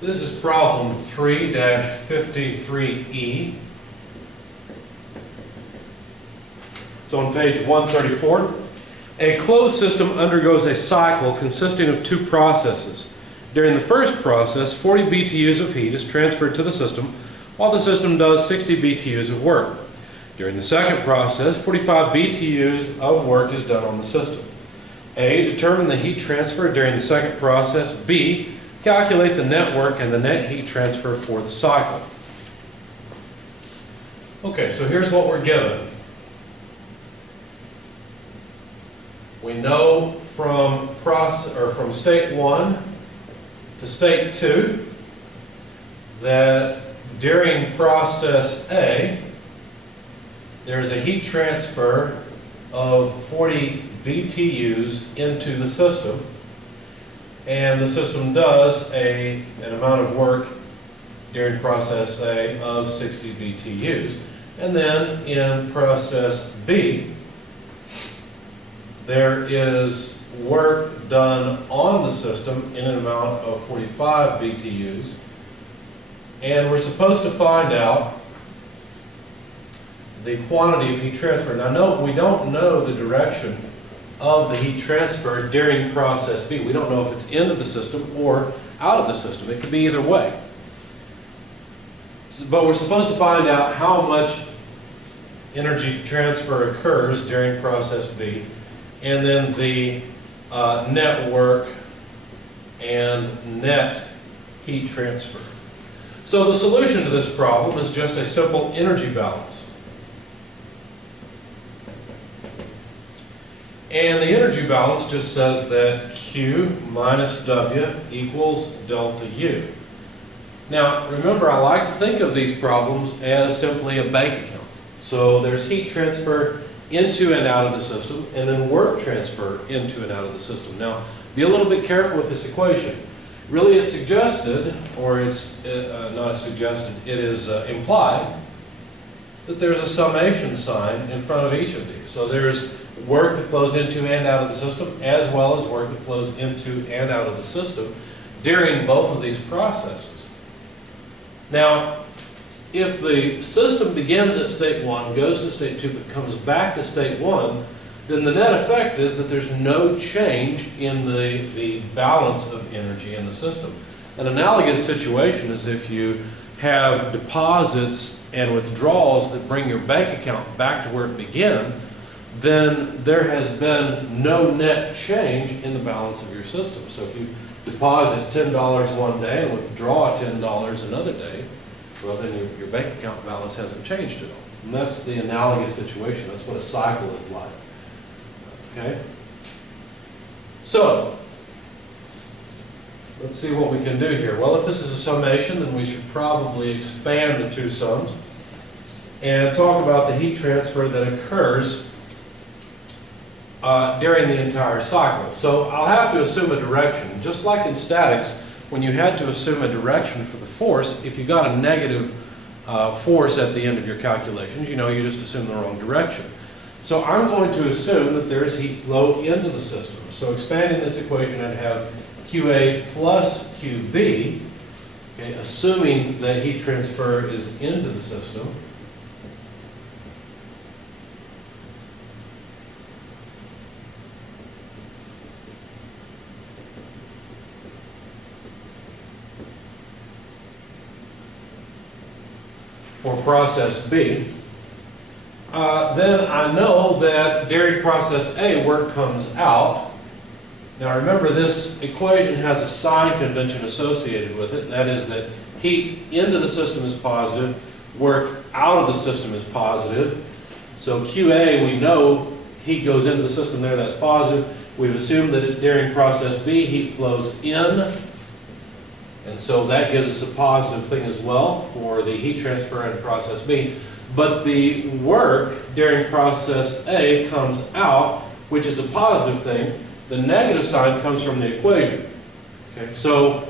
This is problem 3-53E. It's on page 134. A closed system undergoes a cycle consisting of two processes. During the first process, 40 BTUs of heat is transferred to the system, while the system does 60 BTUs of work. During the second process, 45 BTUs of work is done on the system. A. Determine the heat transfer during the second process. B. Calculate the net work and the net heat transfer for the cycle. Okay, so here's what we're given. We know from state 1 to state 2 that during process A, there's a heat transfer of 40 BTUs into the system, and the system does an amount of work during process A of 60 BTUs. And then in process B, there is work done on the system in an amount of 45 BTUs, and we're supposed to find out the quantity of heat transfer. Now, we don't know the direction of the heat transfer during process B. We don't know if it's into the system or out of the system. It could be either way. But we're supposed to find out how much energy transfer occurs during process B, and then the net work and net heat transfer. So the solution to this problem is just a simple energy balance. And the energy balance just says that Q minus W equals delta U. Now, remember, I like to think of these problems as simply a bank account. So there's heat transfer into and out of the system, and then work transfer into and out of the system. Now, be a little bit careful with this equation. Really, it's suggested, or it's not suggested, it is implied that there's a summation sign in front of each of these. So there's work that flows into and out of the system, as well as work that flows into and out of the system during both of these processes. Now, if the system begins at state 1, goes to state 2, but comes back to state 1, then the net effect is that there's no change in the balance of energy in the system. An analogous situation is if you have deposits and withdrawals that bring your bank account back to where it began, then there has been no net change in the balance of your system. So if you deposit $10 one day and withdraw $10 another day, well, then your bank account balance hasn't changed at all. And that's the analogous situation. That's what a cycle is like. Okay? So, let's see what we can do here. Well, if this is a summation, then we should probably expand the two sums and talk about the heat transfer that occurs during the entire cycle. So I'll have to assume a direction. Just like in statics, when you had to assume a direction for the force, if you got a negative force at the end of your calculations, you just assume the wrong direction. So I'm going to assume that there is heat flow into the system. So expanding this equation, I'd have QA plus QB, okay, assuming that heat transfer is into the system. For process B, then I know that during process A, work comes out. Now remember, this equation has a sign convention associated with it, and that is that heat into the system is positive, work out of the system is positive. So QA, we know heat goes into the system there, that's positive. We've assumed that during process B, heat flows in. And so that gives us a positive thing as well for the heat transfer in process B. But the work during process A comes out, which is a positive thing. The negative sign comes from the equation. Okay, so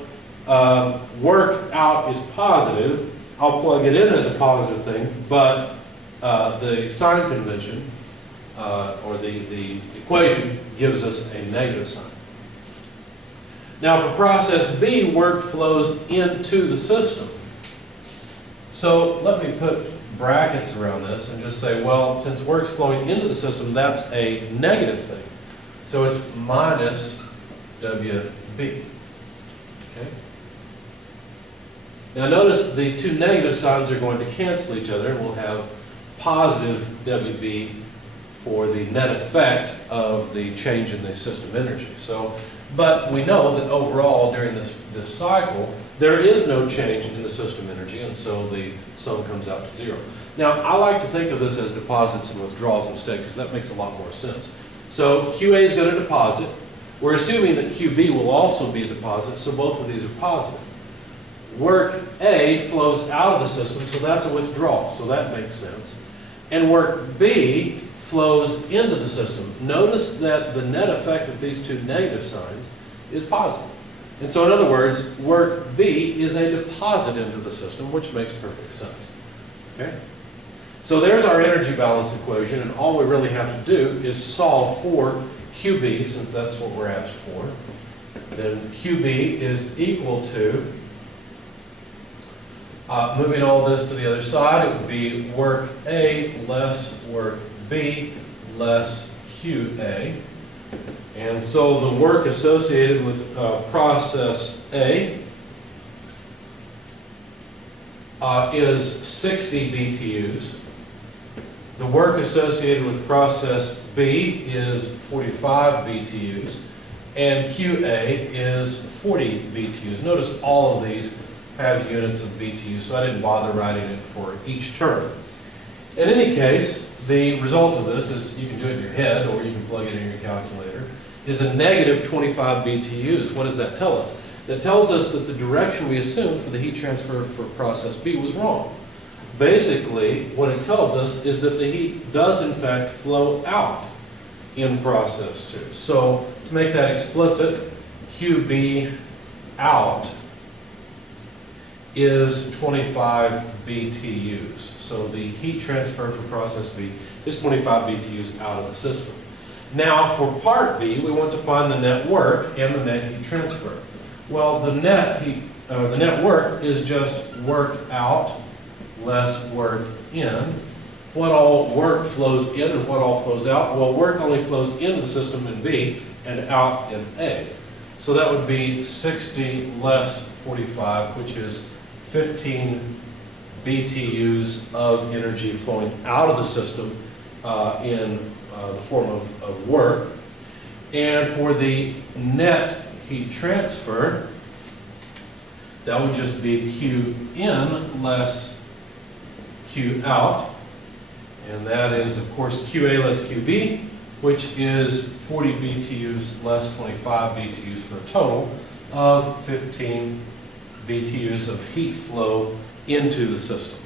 work out is positive. I'll plug it in as a positive thing, but the sign convention, or the equation, gives us a negative sign. Now for process B, work flows into the system. So let me put brackets around this and just say, well, since work's flowing into the system, that's a negative thing. So it's minus WB. Okay? Now notice the two negative signs are going to cancel each other, and we'll have positive WB for the net effect of the change in the system energy. So, but we know that overall during this cycle, there is no change in the system energy, and so the sum comes out to 0. Now, I like to think of this as deposits and withdrawals instead, because that makes a lot more sense. So QA is going to deposit. We're assuming that QB will also be a deposit, so both of these are positive. Work A flows out of the system, so that's a withdrawal, so that makes sense. And work B flows into the system. Notice that the net effect of these two negative signs is positive. And so in other words, work B is a deposit into the system, which makes perfect sense. Okay? So there's our energy balance equation, and all we really have to do is solve for QB, since that's what we're asked for. Then QB is equal to, moving all this to the other side, it would be work A less work B less QA. And so the work associated with process A is 60 BTUs. The work associated with process B is 45 BTUs. And QA is 40 BTUs. Notice all of these have units of BTU, so I didn't bother writing it for each term. In any case, the result of this is, you can do it in your head or you can plug it in your calculator, is a negative 25 BTUs. What does that tell us? That tells us that the direction we assumed for the heat transfer for process B was wrong. Basically, what it tells us is that the heat does in fact flow out in process 2. So to make that explicit, QB out is 25 BTUs. So the heat transfer for process B is 25 BTUs out of the system. Now for part B, we want to find the net work and the net heat transfer. Well, the net work is just work out less work in. What all work flows in and what all flows out? Well, work only flows into the system in B and out in A. So that would be 60 less 45, which is 15 BTUs of energy flowing out of the system in the form of work. And for the net heat transfer, that would just be Q in less Q out. And that is, of course, QA less QB, which is 40 BTUs less 25 BTUs for a total of 15 BTUs of heat flow into the system.